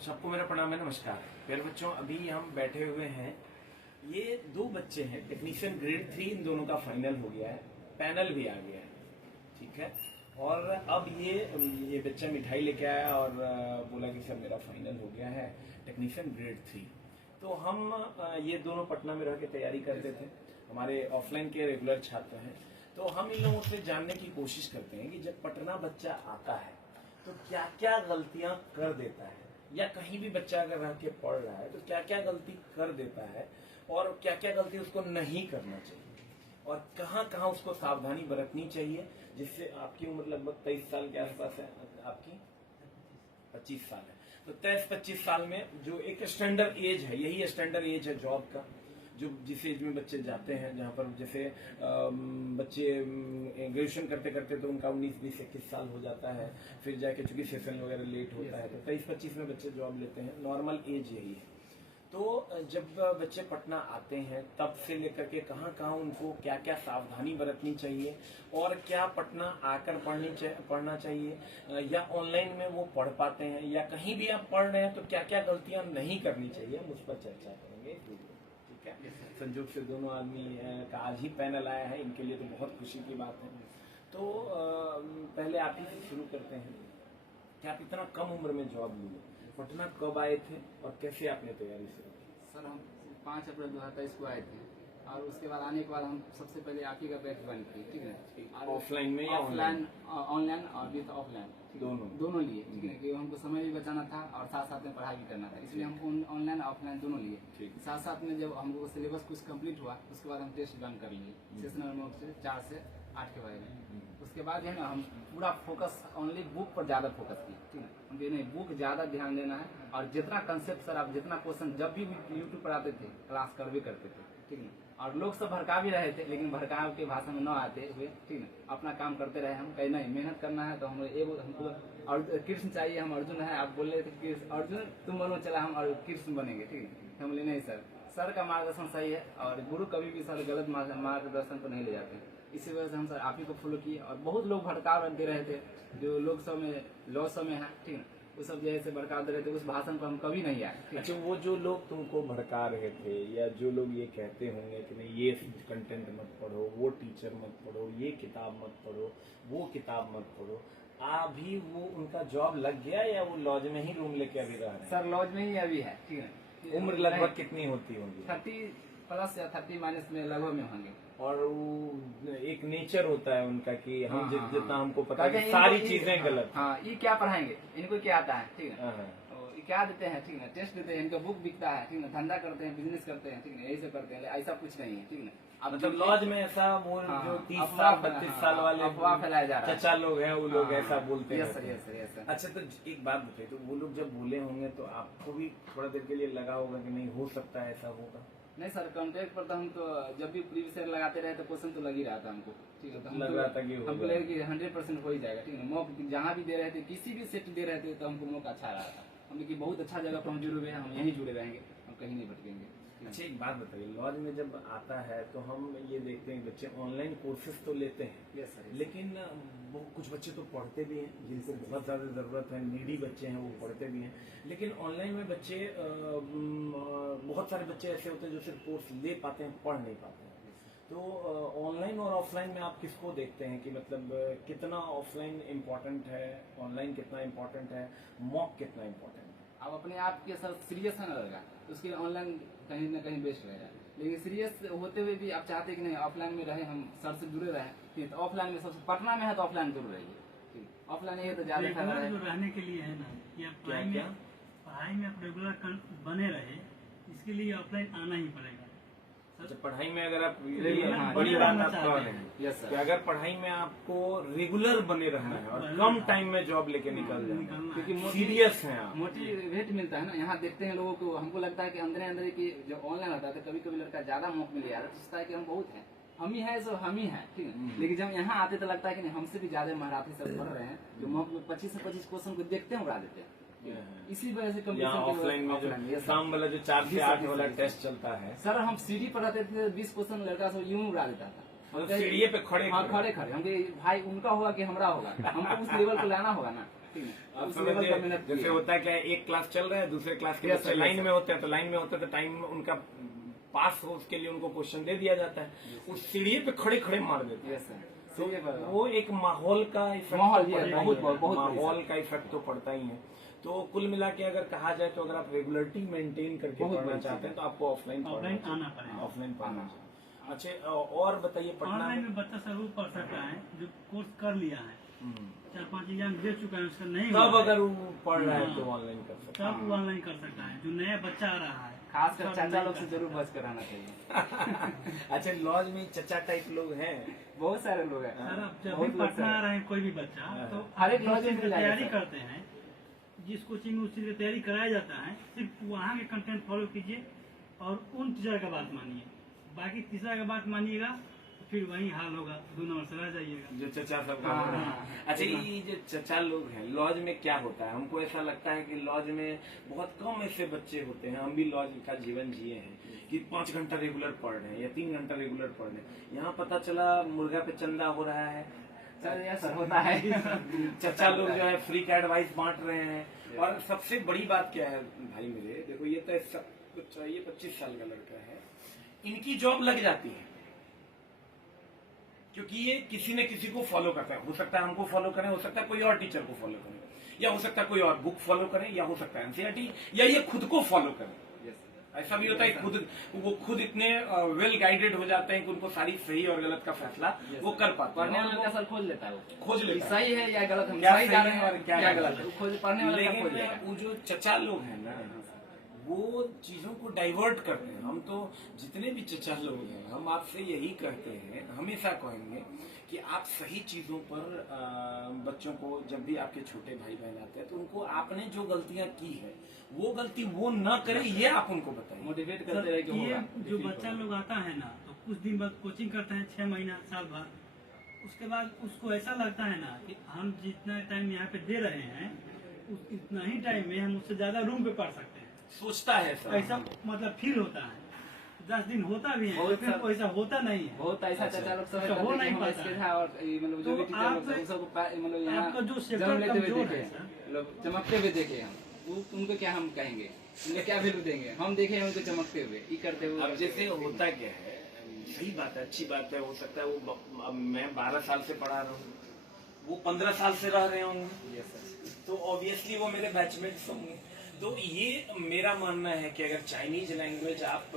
सबको मेरा प्रणाम है, नमस्कार। प्यारे बच्चों, अभी हम बैठे हुए हैं, ये दो बच्चे हैं टेक्नीशियन ग्रेड 3, इन दोनों का फाइनल हो गया है, पैनल भी आ गया है, ठीक है। और अब ये बच्चा मिठाई लेके आया और बोला कि सर मेरा फाइनल हो गया है टेक्नीशियन ग्रेड 3। तो हम ये दोनों पटना में रह के तैयारी करते थे, हमारे ऑफलाइन के रेगुलर छात्र हैं। तो हम इन लोगों से जानने की कोशिश करते हैं कि जब पटना बच्चा आता है तो क्या क्या गलतियां कर देता है, या कहीं भी बच्चा अगर रह के पढ़ रहा है तो क्या क्या गलती कर देता है और क्या क्या गलती उसको नहीं करना चाहिए, और कहाँ कहाँ उसको सावधानी बरतनी चाहिए। जिससे आपकी उम्र लगभग 23 साल के आसपास है, आपकी 25 साल है, तो 23-25 साल में जो एक स्टैंडर्ड एज है, यही स्टैंडर्ड एज है जॉब का, जो जिस एज में बच्चे जाते हैं, जहाँ पर जैसे बच्चे ग्रेजुएशन करते करते तो उनका 19-20-21 साल हो जाता है, फिर जाके चूंकि सेशन वगैरह लेट होता है तो 23-25 में बच्चे जॉब लेते हैं, नॉर्मल एज यही है। तो जब बच्चे पटना आते हैं तब से लेकर के कहाँ कहाँ उनको क्या क्या सावधानी बरतनी चाहिए, और क्या पटना आकर पढ़ना चाहिए, या ऑनलाइन में वो पढ़ पाते हैं, या कहीं भी आप पढ़ रहे हैं तो क्या क्या गलतियां नहीं करनी चाहिए, हम उस पर चर्चा करेंगे। ठीक है, संयोग से दोनों आदमी का आज ही पैनल आया है, इनके लिए तो बहुत खुशी की बात है। तो पहले आप ही से शुरू करते हैं कि आप इतना कम उम्र में जॉब लिए, पटना कब आए थे और कैसे आपने तैयारी शुरू की? सर हम 5 अप्रैल 2023 को आए थे, और उसके बाद आने के बाद हम सबसे पहले आप ही का बैच ज्वाइन किए, ठीक है। ऑफलाइन में या ऑफलाइन, ऑनलाइन और विद ऑफलाइन दोनों लिए, ठीक है, क्योंकि हमको समय भी बचाना था और साथ साथ में पढ़ाई भी करना था, इसलिए हम ऑनलाइन ऑफलाइन दोनों लिए। साथ साथ में जब हमको सिलेबस कुछ कंप्लीट हुआ उसके बाद हम टेस्ट ज्वाइन कर लिए सेशनल मोड से 4 से 8 के बारे में। उसके बाद है ना हम पूरा फोकस ओनली बुक पर ज्यादा फोकस किए, ठीक है। हमको नहीं बुक ज्यादा ध्यान देना है, और जितना कंसेप्ट सर आप जितना क्वेश्चन जब भी यूट्यूब पर आते थे क्लास कर भी करते थे, ठीक है। और लोग सब भड़का भी रहे थे, लेकिन भड़काव के भाषा में न आते हुए, ठीक है, अपना काम करते रहे। हम कहीं नहीं, मेहनत करना है तो हमको और कृष्ण चाहिए, हम अर्जुन है, आप बोल रहे थे अर्जुन तुम बनो, चला हम और कृष्ण बनेंगे, ठीक है। हम बोले नहीं सर का मार्गदर्शन सही है, और गुरु कभी भी सर गलत मार्गदर्शन पर नहीं ले जाते। इसी वजह से हम सर आप ही को फॉलो किए, और बहुत लोग भड़काव दे रहे थे जो लोग सब में लॉ सब में है, ठीक है, वो सब जैसे भड़का दे रहे थे, उस भाषण पर हम कभी नहीं आए। अच्छा, वो जो लोग तुमको भड़का रहे थे, या जो लोग ये कहते होंगे कि नहीं ये कंटेंट मत पढ़ो, वो टीचर मत पढ़ो, ये किताब मत पढ़ो, वो किताब मत पढ़ो, अभी वो उनका जॉब लग गया या वो लॉज में ही रूम लेके अभी रह रहे हैं? सर लॉज में ही अभी है, ठीक है। उम्र लगभग कितनी होती होगी? 30+ या 30- में लगभग में होंगे। और वो एक नेचर होता है उनका कि हम जितना हमको पता है कि सारी चीजें गलत। हाँ, ये क्या पढ़ाएंगे, इनको क्या आता है, ठीक है, हाँ। ये क्या देते हैं, ठीक है, टेस्ट देते हैं, इनका बुक बिकता है, ठीक है, धंधा करते हैं, बिजनेस करते हैं, ठीक है, यही सब करते हैं, ऐसा कुछ नहीं है, ठीक है। अब मतलब लॉज में ऐसा वो जो 30 साल 32 साल वाले अफवाह फैलाया जा रहा है, चचा लोग हैं, वो लोग ऐसा बोलते हैं। Yes sir. अच्छा, तो एक बात बताइए, तो वो लोग जब बोले होंगे तो आपको भी थोड़ा देर के लिए लगा होगा कि नहीं हो सकता है ऐसा होगा? नहीं सर, कॉन्ट्रैक्ट पर तो हम तो जब भी प्रीवियस ईयर लगाते रहे तो क्वेश्चन तो लग ही रहा था हमको, ठीक है। तो लग रहा था कि हमको लगा कि 100% हो ही जाएगा, ठीक है। मौका जहाँ भी दे रहे थे, किसी भी सेट दे रहे थे तो हमको मौका अच्छा रहा था। हमने कि बहुत अच्छा जगह पर हम जुड़े हुए हैं, हम यहीं जुड़े रहेंगे, हम कहीं नहीं भटकेंगे। अच्छा, एक बात बताइए, लॉज में जब आता है तो हम ये देखते हैं बच्चे ऑनलाइन कोर्सेज तो लेते हैं, यस सर, लेकिन वो कुछ बच्चे तो पढ़ते भी हैं, जिनको बहुत ज़्यादा ज़रूरत है, नीडी बच्चे हैं, वो पढ़ते भी हैं। लेकिन ऑनलाइन में बच्चे बहुत सारे बच्चे ऐसे होते हैं जो सिर्फ कोर्स ले पाते हैं, पढ़ नहीं पाते हैं। तो ऑनलाइन और ऑफलाइन में आप किसको देखते हैं कि मतलब कितना ऑफलाइन इम्पोर्टेंट है, ऑनलाइन कितना इम्पोर्टेंट है, मॉक कितना इम्पोर्टेंट है? अब अपने आप के सर सीरियस है ना रहेगा तो उसके लिए ऑनलाइन कहीं ना कहीं बेस्ट रहेगा, लेकिन सीरियस होते हुए भी आप चाहते कि नहीं ऑफलाइन में रहे, हम सर से जुड़े रहे, ठीक है। तो ऑफलाइन में सबसे पटना में है तो ऑफलाइन जरूर रहिए, ऑफलाइन ये तो ज्यादा रहने के लिए है ना कि आप पढ़ाई में आप रेगुलर बने रहे, इसके लिए ऑफलाइन आना ही पड़ेगा। अच्छा, पढ़ाई में अगर आप बड़ी बात आप कह रहे हैं कि अगर पढ़ाई में आपको रेगुलर बने रहना है और कम टाइम में जॉब लेके निकल जाना, क्योंकि सीरियस है आप, मोटिवेट मिलता है ना। यहाँ देखते हैं लोगों को, हमको लगता है कि अंदर की जो ऑनलाइन होता है तो कभी कभी लड़का ज्यादा मौका मिले यार, सोचता है कि हम बहुत हैं, हम ही है, सो हम ही है, ठीक है। लेकिन जब यहाँ आते तो लगता है कि नहीं हमसे भी ज्यादा मराठी सब पढ़ रहे हैं, जो मौके में 25 से 25 क्वेश्चन को देखते हैं उड़ा देते हैं। इसी वजह से ऑफलाइन में जो शाम वाला जो 4 से 8 वाला टेस्ट चलता है, सर हम सीढ़ी पर रहते थे, 20 क्वेश्चन लड़का सब यूं उड़ा देता था, सीढ़ी पे खड़े खड़े हम भाई उनका होगा कि हमारा होगा, हमको उस लेवल को लाना होगा ना। ठीक है, आप उस लेवल समझिए, पर मेहनत की जैसे है। होता है क्या, एक क्लास चल रहा है, दूसरे क्लास के Yes, बच्चे sir, लाइन yes, में होते हैं, तो लाइन में होते हैं तो टाइम उनका पास हो उसके लिए उनको क्वेश्चन दे दिया जाता है, उस सीढ़ी पे खड़े खड़े मार देते हैं। यस सर, तो सही है। वो एक माहौल का इफेक्ट माहौल, तो ये पड़ता ही बहुत- है। बहुत बड़ी माहौल का इफेक्ट तो पड़ता ही है। तो कुल मिला के अगर कहा जाए तो अगर आप रेगुलरिटी मेंटेन करके बहुत पढ़ना बड़ी चाहते हैं तो आपको ऑफलाइन ऑफलाइन आना पड़ेगा। ऑफलाइन पढ़ना चाहिए। अच्छा, और बताइए पटना ऑनलाइन में। में बच्चा जरूर पढ़ सकता है जो कोर्स कर लिया है, हम्म। 4-5 एग्जाम दे चुका है, उसका नहीं तब हुआ है, अगर वो पढ़ रहा है हाँ। तो ऑनलाइन कर सकते हैं। तब वो ऑनलाइन कर सकता है। जो नया बच्चा आ रहा है खासकर उसका चाचा नहीं लोग कर से जरूर सकता। बच कर आना चाहिए। अच्छा, लॉज में चचा टाइप लोग हैं। बहुत सारे लोग हैं सर अब जब बहुत भी लोग पटना हैं। आ रहे हैं कोई भी बच्चा, तो हर एक जिस लॉज में चीज की मिल जाएगा तैयारी सर। करते हैं, जिस कोचिंग में उस चीज की तैयारी कराया जाता है, सिर्फ वहाँ के कंटेंट फॉलो कीजिए और उन टीचर का बात मानिए। बाकी तीसरा का बात मानिएगा तो फिर वही हाल होगा, 2 नंबर से रह जाइएगा। जो चचा सब हाँ, काम हाँ, अच्छा, ये जो चचा लोग हैं लॉज में क्या होता है? हमको ऐसा लगता है कि लॉज में बहुत कम ऐसे बच्चे होते हैं, हम भी लॉज का जीवन जिए हैं, कि 5 घंटा रेगुलर पढ़ रहे हैं या 3 घंटा रेगुलर पढ़ रहे हैं। यहाँ पता चला मुर्गा पे चंदा हो रहा है, सर ये सर होता है। चचा लोग जो है फ्री का एडवाइस बांट रहे हैं। और सबसे बड़ी बात क्या है भाई मेरे, देखो ये तो ये 25 साल का लड़का है, इनकी जॉब लग जाती है क्योंकि ये किसी न किसी को फॉलो करता है। हो सकता है हमको फॉलो करें, हो सकता है कोई और टीचर को फॉलो करें, या हो सकता है कोई और बुक फॉलो करें, या हो सकता है एनसीईआरटी, या ये खुद को फॉलो करें। ऐसा भी होता है वो खुद इतने वेल गाइडेड हो जाते हैं कि उनको सारी सही और गलत का फैसला वो कर पाते पढ़ने हैं। वाले का सर खोज लेता है, वो खोज लेता है सही है या गलत, हम क्या सही सही जा रहे है हैं और क्या क्या गलत गलत है, वो खोज पढ़ने वाले का खोज लेता लेकिन है। वो जो चचा लोग हैं ना, वो चीजों को डाइवर्ट करते हैं। हम तो जितने भी चचा लोग हैं, हम आपसे यही कहते हैं, हमेशा कहेंगे कि आप सही चीजों पर बच्चों को, जब भी आपके छोटे भाई बहन आते हैं तो उनको आपने जो गलतियां की है वो गलती वो न करे, ये आप उनको बताइए। मोटिवेट सर, करते रहे कि ये होगा। जो बच्चा लोग आता है ना, तो कुछ दिन बाद कोचिंग करते हैं, 6 महीना साल भर, उसके बाद उसको ऐसा लगता है ना कि हम जितना टाइम यहाँ पे दे रहे हैं इतना ही टाइम में हम उससे ज्यादा रूम पे पढ़ सकते हैं। सोचता है सर, ऐसा मतलब फील होता है। 10 दिन होता भी है बहुत तो फिर सर- वैसा होता नहीं है। बहुत ऐसा चाचा लोग सब अच्छा, हो नहीं हमारे पाता इसके है। था, और ये मतलब जो तो भी टीचर आप- लोग सबको मतलब यहाँ आपका जो सेक्टर जन्म लेते हुए कमजोर देखे है, हैं, सर। मतलब चमकते हुए देखे हम, उनको क्या हम कहेंगे, उनको क्या वैल्यू देंगे, हम देखे हैं उनको चमकते हुए, ये करते हुए। अब जैसे होता क्या है, सही बात है, अच्छी बात है, हो सकता है वो अब मैं 12 साल से पढ़ा रहा हूँ, वो 15 साल से रह रहे होंगे, यस सर, तो ऑब्वियसली वो मेरे बैचमेट्स होंगे। तो ये मेरा मानना है कि अगर चाइनीज लैंग्वेज आप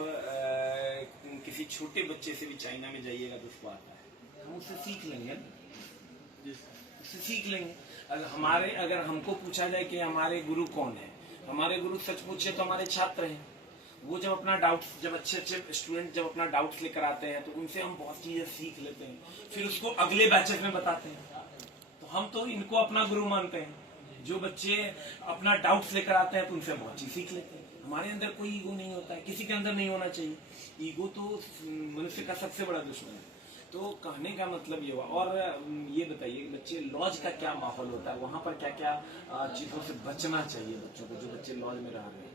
किसी छोटे बच्चे से भी चाइना में जाइएगा तो उसको आता है, हम उससे सीख लेंगे ना, उससे सीख लेंगे। अगर हमको पूछा जाए कि हमारे गुरु कौन है, हमारे गुरु सच पूछे तो हमारे छात्र हैं। वो जब अपना डाउट्स, जब अच्छे अच्छे स्टूडेंट जब अपना डाउट्स लेकर आते हैं तो उनसे हम बहुत चीजें सीख लेते हैं, फिर उसको अगले बैचेस में बताते हैं। तो हम तो इनको अपना गुरु मानते हैं। जो बच्चे अपना डाउट्स लेकर आते हैं तो उनसे बहुत चीज सीख लेते हैं। हमारे अंदर कोई ईगो नहीं होता है, किसी के अंदर नहीं होना चाहिए। ईगो तो मनुष्य का सबसे बड़ा दुश्मन है। तो कहने का मतलब ये हुआ। और ये बताइए बच्चे लॉज का क्या माहौल होता है, वहाँ पर क्या क्या चीजों से बचना चाहिए बच्चों को, जो बच्चे लॉज में रह रहे हैं?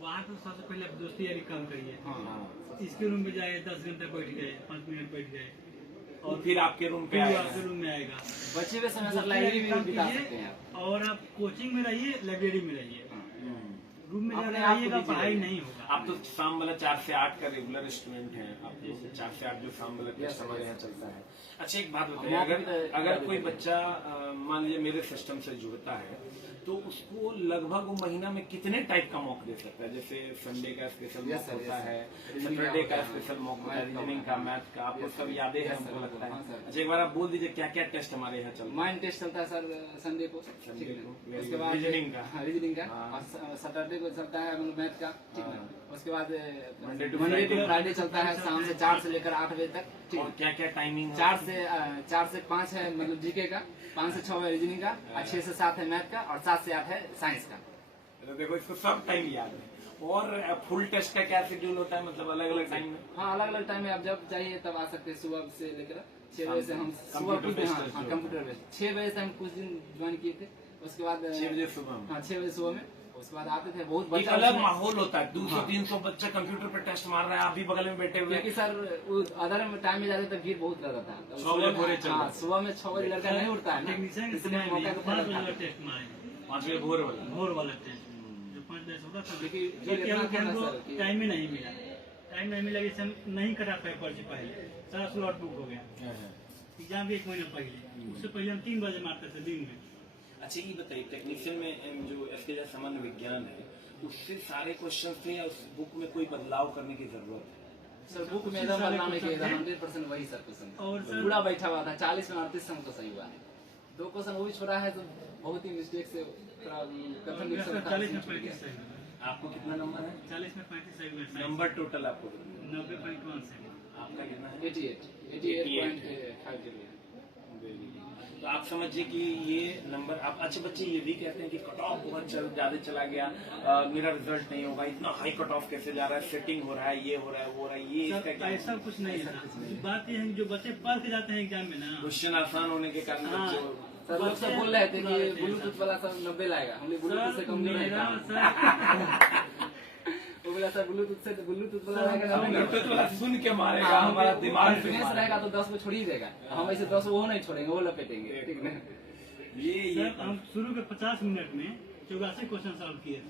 वहाँ तो सबसे पहले आप दोस्ती यारी कम करिए। हाँ, इसके रूम में जाए, 10 घंटे बैठ गए, 5 मिनट बैठ गए, और फिर आपके रूम पे फिर आएगा। आपके रूम में आएगा। बच्चे भी समय सर दोस्ती लाइब्रेरी यारी में कम भी बिता कीजिए, सकते हैं आप। और आप कोचिंग में रहिए, लाइब्रेरी में रहिए। रूम में अपने ज्यादा आप को रहिएगा, दीजिए। पढ़ाई नहीं होगा। आप तो शाम वाला 4 से 8 का रेगुलर स्टूडेंट हैं आप लोग, 4 से 8 जो शाम वाला टेस्ट हमारे यहाँ चलता है। अच्छा, एक बात बताइए, अगर कोई बच्चा मान लीजिए मेरे सिस्टम से जुड़ता है तो उसको लगभग वो महीना में कितने टाइप का मॉक दे सकता है? जैसे संडे का स्पेशल मॉक होता है, सैटरडे का स्पेशल मॉक होता है, रीजनिंग का, मैथ का, आपको सब यादें हैं हमको लगता है। अच्छा, एक बार आप बोल दीजिए क्या क्या टेस्ट हमारे यहाँ चलता है? माइंड टेस्ट चलता है सर संडे को, ठीक है ना? उसके बाद रीजनिंग का, हाँ रीजनिंग का, हाँ। और सैटरडे को चलता है मैथ का, ठीक है। हाँ। उसके बाद Monday to Monday to Friday Friday चलता है शाम से 4 से लेकर 8 बजे तक, ठीक और है। क्या क्या टाइमिंग? 4 से 5 है मतलब जीके का, 5 से 6 है रीजनिंग का, और 6 से 7 है मैथ का, और 7 से 8 है साइंस का। तो देखो इसको सब टाइम याद है। और फुल टेस्ट का क्या शेड्यूल होता है, मतलब अलग अलग टाइम में? हाँ, अलग अलग टाइम में आप जब चाहिए तब आ सकते हैं। सुबह से लेकर 6 बजे से हम सुबह कंप्यूटर बेस्ड हाँ टेस्ट कंप्यूटर बेस्ड 6 बजे से हम कुछ दिन ज्वाइन किए थे। उसके बाद 6 बजे सुबह में? हाँ 6 बजे सुबह में, उसके बाद आते थे बहुत एक बच्चा अलग उसमें- माहौल होता है, 200-300 बच्चा कंप्यूटर पे टेस्ट मार रहा है, आप भी बगल में बैठे हुए क्योंकि हैं। सर अदर टाइम में जाते तो भीड़ बहुत रहता था। तो 6 बजे भोरे चल हाँ, रहा है। सुबह में 6 बजे लड़का नहीं उठता है ना, टेक्नीशियन के इसलिए समय मौका में को 5 पता बजे था। वाला टेस्ट मारेंगे, 5 बजे भोर वाला। भोर वाला टेस्ट जो 5 बजे होता था क्योंकि ना, भीड़ इतना था ना हमको सर कि- टाइम ही नहीं मिला, टाइम नहीं मिला, जैसे हम नहीं कटा पाए पर्ची पहले, सारा स्लॉट बुक हो गया, एग्जाम भी 1 महीना पहले, उससे पहले हम 3 बजे मारते थे दिन में। अच्छा ये बताइए, टेक्नीशियन में जो इसके जैसा सामान्य विज्ञान है, उससे सारे क्वेश्चन थे या उस बुक में कोई बदलाव करने की जरूरत है? सर बुक में एकदम बदलाव नहीं किया, 100% वही सर क्वेश्चन और सर- पूरा बैठा हुआ था। 40 में 38 से हमको सही हुआ है। 2 क्वेश्चन वो भी छोड़ा है तो बहुत ही मिस्टेक से कथन और निश्चय 40 में छूट गया। 35 सही हुआ, आपको कितना नंबर है? 40 में 35 सही हुआ, नंबर टोटल आपको 90.1 सही हुआ। आपका कितना है? 88.50। तो आप समझिए कि ये नंबर आप, अच्छे बच्चे ये भी कहते हैं कि कट ऑफ बहुत ज्यादा चला गया, मेरा रिजल्ट नहीं होगा, इतना हाई कट ऑफ कैसे जा रहा है, सेटिंग हो रहा है, ये हो रहा है, वो हो रहा है, ये इसका सर क्या ऐसा कुछ नहीं है, बात ये है कि जो बच्चे पढ़ के जाते हैं एग्जाम में ना, क्वेश्चन आसान होने के कारण हाँ। बच्चे सर लोग सब बोल रहे थे कि ब्लूटूथ वाला सब 90 लाएगा, हमने ब्लूटूथ से सर कम नहीं मेरा रहेगा। सर वो बोला सर ब्लूटूथ वाला लाएगा हम ना, ब्लूटूथ वाला सुन के मारेगा, हाँ, हमारा दिमाग से कॉन्फिडेंस मारेगा। रहेगा तो 10 को छोड़ ही देगा। हम ऐसे 10 वो नहीं छोड़ेंगे, वो लपेटेंगे, ठीक है। ये सर हम शुरू के 50 मिनट में 84 क्वेश्चन सॉल्व किए थे।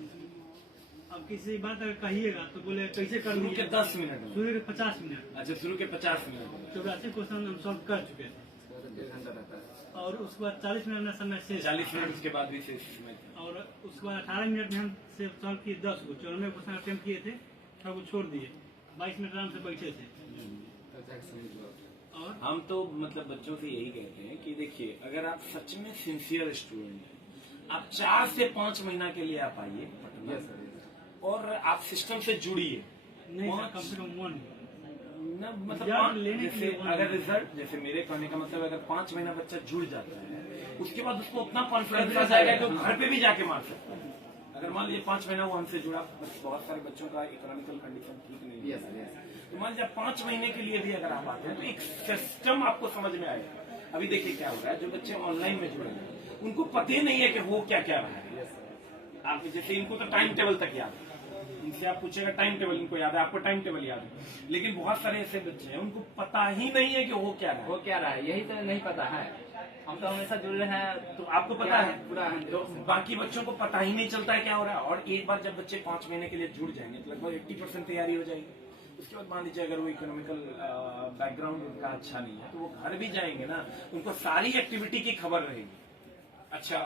अब किसी बात अगर कहिएगा तो बोले कैसे कर शुरू लिए? के 10 मिनट में। शुरू के 50 मिनट, अच्छा, शुरू के 50 मिनट में 84 क्वेश्चन हम सॉल्व कर चुके थे, 1.5 घंटा रहता है। और उसके बाद 40 मिनट में समय शेष, 40 मिनट उसके बाद भी शेष समय था। और उसके बाद 18 मिनट में हम से सॉल्व किए 10 को, 94 क्वेश्चन अटेम्प्ट किए थे, 6 को छोड़ दिए, 22 मिनट आराम से बैठे थे। और हम तो मतलब बच्चों से यही कहते हैं कि देखिए, अगर आप सच में सिंसियर स्टूडेंट हैं, आप 4 से 5 महीना के लिए आप आइए पटना, Yes, sir. और आप सिस्टम से जुड़िए। नहीं सर, पाँच- कम से कम 1 न मतलब रिजल्ट 5 लेने के जैसे लिए अगर रिजल्ट, जैसे मेरे कहने का मतलब अगर 5 महीना बच्चा जुड़ जाता है, उसके बाद उसको अपना कॉन्फिडेंस आ जाएगा कि वो घर पे भी जाके मार सकता है। अगर मान लीजिए 5 महीना वो हमसे जुड़ा, बहुत सारे बच्चों का इकोनॉमिकल कंडीशन ठीक नहीं Yes, है, yes. तो मान लीजिए 5 महीने के लिए भी अगर आप आते हैं तो एक सिस्टम आपको समझ में आएगा। अभी देखिए क्या हो रहा है, जो बच्चे ऑनलाइन में जुड़े हैं उनको पता ही नहीं है कि वो क्या क्या रहा है। Yes, sir. आप जैसे इनको तो टाइम टेबल तक याद है, इनसे आप पूछेगा टाइम टेबल, इनको याद है, आपको टाइम टेबल याद है, लेकिन बहुत सारे ऐसे बच्चे हैं उनको पता ही नहीं है कि वो क्या रहा वो है। क्या रहा है, यही तो नहीं पता है। हम तो हमेशा जुड़े हैं तो आपको पता है पूरा तो बाकी बच्चों को पता ही नहीं चलता है क्या हो रहा है। और एक बार जब बच्चे 5 महीने के लिए जुड़ जाएंगे तो लगभग 80% तैयारी हो जाएगी। उसके बाद मान लीजिए अगर वो इकोनॉमिकल बैकग्राउंड उनका अच्छा नहीं है तो वो घर भी जाएंगे ना, उनको सारी एक्टिविटी की खबर रहेगी। अच्छा,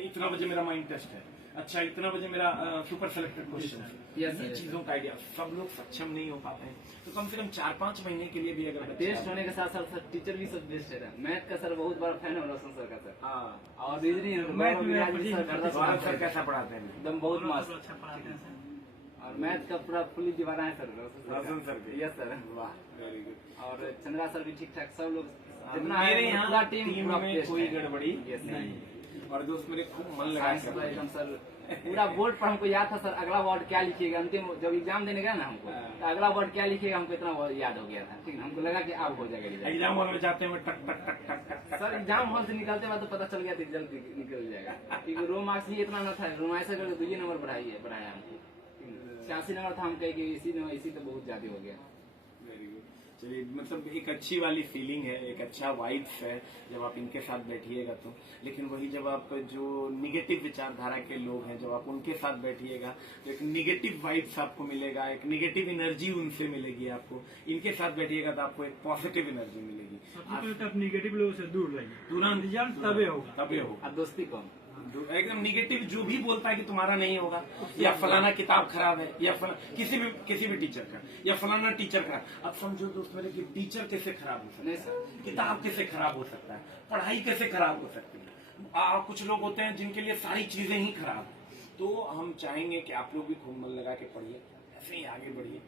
इतना बजे मेरा माइंड टेस्ट है, अच्छा इतना बजे मेरा सुपर सेलेक्टेड क्वेश्चन है, Yes, ये sir. चीजों का आइडिया सब लोग सक्षम नहीं हो पाते हैं। तो कम से कम 4-5 महीने के लिए भी अगर बच्चे टेस्ट होने के साथ साथ सर टीचर भी सब बेस्ट है। मैथ का सर बहुत बड़ा फैन है रोशन सर का सर, हाँ, और रीजनिंग मैथ में गौरव सर कैसा पढ़ाते हैं? एकदम बहुत और मस्त। अच्छा पढ़ाते हैं सर। और मैथ का पूरा फुली दीवाना है सर रोशन सर के? Yes sir. वाह, वेरी गुड। और चंद्रा सर भी ठीक ठाक, सब लोग जितना है मेरे पूरा यहाँ टीम टीम पूरा में best कोई है। गड़बड़ी Yes, नहीं, और दोस्त मेरे खूब मन लगा साइंस का एकदम सर पूरा बोर्ड पर हमको याद था सर, अगला वर्ड क्या लिखिएगा। अंतिम जब एग्जाम देने गया ना हमको, तो अगला वर्ड क्या लिखिएगा हमको इतना word याद हो गया था, ठीक है। हमको लगा कि अब हो जाएगा result। एग्जाम हॉल में जाते हैं टक टक टक टक टक टक। सर एग्जाम हॉल से निकलते बाद तो पता चल गया था रिजल्ट निकल जाएगा, क्योंकि रो मार्क्स ही इतना ना था। रो ऐसा करके 2 नंबर बढ़ाया हमको, 86 नंबर था। हम कहे कि इसी तो बहुत ज्यादा हो गया। Very good. चलिए, मतलब एक अच्छी वाली फीलिंग है, एक अच्छा वाइब्स है जब आप इनके साथ बैठिएगा तो। लेकिन वही जब आप जो निगेटिव विचारधारा के लोग हैं, जब आप उनके साथ बैठिएगा तो एक निगेटिव वाइब्स आपको मिलेगा, एक निगेटिव एनर्जी उनसे मिलेगी आपको। इनके साथ बैठिएगा तो आपको एक पॉजिटिव एनर्जी मिलेगी। सबसे पहले तो आप निगेटिव लोगों से दूर रहिए, तुरंत रिजल्ट तबे होगा। तबे होगा। और दोस्ती कम। एकदम निगेटिव जो भी बोलता है कि तुम्हारा नहीं होगा, या फलाना किताब खराब है, या किसी भी टीचर का, या फलाना टीचर का। अब समझो दोस्त मेरे कि टीचर कैसे खराब हो सकता नहीं है, सर। किताब कैसे खराब हो सकता है, पढ़ाई कैसे खराब हो सकती है। कुछ लोग होते हैं जिनके लिए सारी चीजें ही खराब है। तो हम चाहेंगे कि आप लोग भी खूब मन लगा के पढ़िए, ऐसे ही आगे बढ़िए,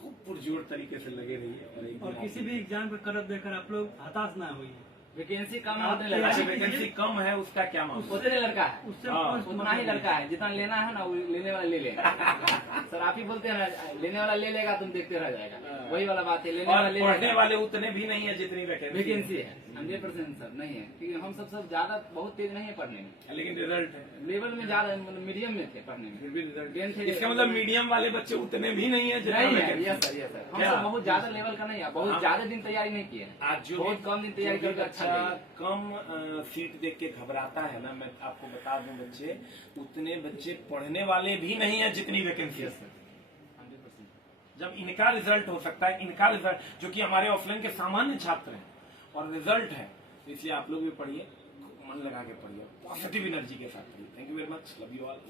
खूब पुरजोर तरीके से लगे रहिए। और एक और दिन किसी भी एग्जाम पे करब देकर आप लोग हताश ना होइए। वैकेंसी कम आप होने अच्छा, लगा तैयारी- वैकेंसी कम है उसका क्या मामला? उतने लड़का है, उससे हाँ, पोस्ट उतना ही मतलब लड़का है, जितना लेना है ना वो लेने वाला ले लेगा। सर आप ही बोलते हैं ना, लेने वाला ले लेगा, तुम देखते रह जाएगा। वही वाला बात है, लेने वाला और ले पढ़ने लेगा। वाले उतने भी नहीं है जितनी वैकेंसी है। 100% सर नहीं है, क्योंकि हम सब ज्यादा बहुत तेज नहीं है पढ़ने में, लेकिन रिजल्ट है लेवल में ज्यादा मतलब मीडियम में थे पढ़ने में, फिर भी रिजल्ट। 10th इसका मतलब मीडियम वाले बच्चे उतने भी नहीं है जितना नहीं है। vacancy। यस सर हम क्या? सब बहुत ज्यादा लेवल का नहीं है, बहुत ज्यादा दिन तैयारी नहीं किए हैं। आज जो बहुत कम दिन तैयारी जो भी करके अच्छा बच्चा किया। कम सीट देख के घबराता है ना, मैं आपको बता दूं बच्चे उतने बच्चे पढ़ने वाले भी नहीं है जितनी वैकेंसी है। 100%। जब इनका रिजल्ट हो सकता है, इनका रिजल्ट जो कि हमारे ऑफलाइन के सामान्य छात्र हैं और रिजल्ट है, तो इसलिए आप लोग भी पढ़िए, मन लगा के पढ़िए, पॉजिटिव एनर्जी के साथ पढ़िए। Thank you very much, love you all.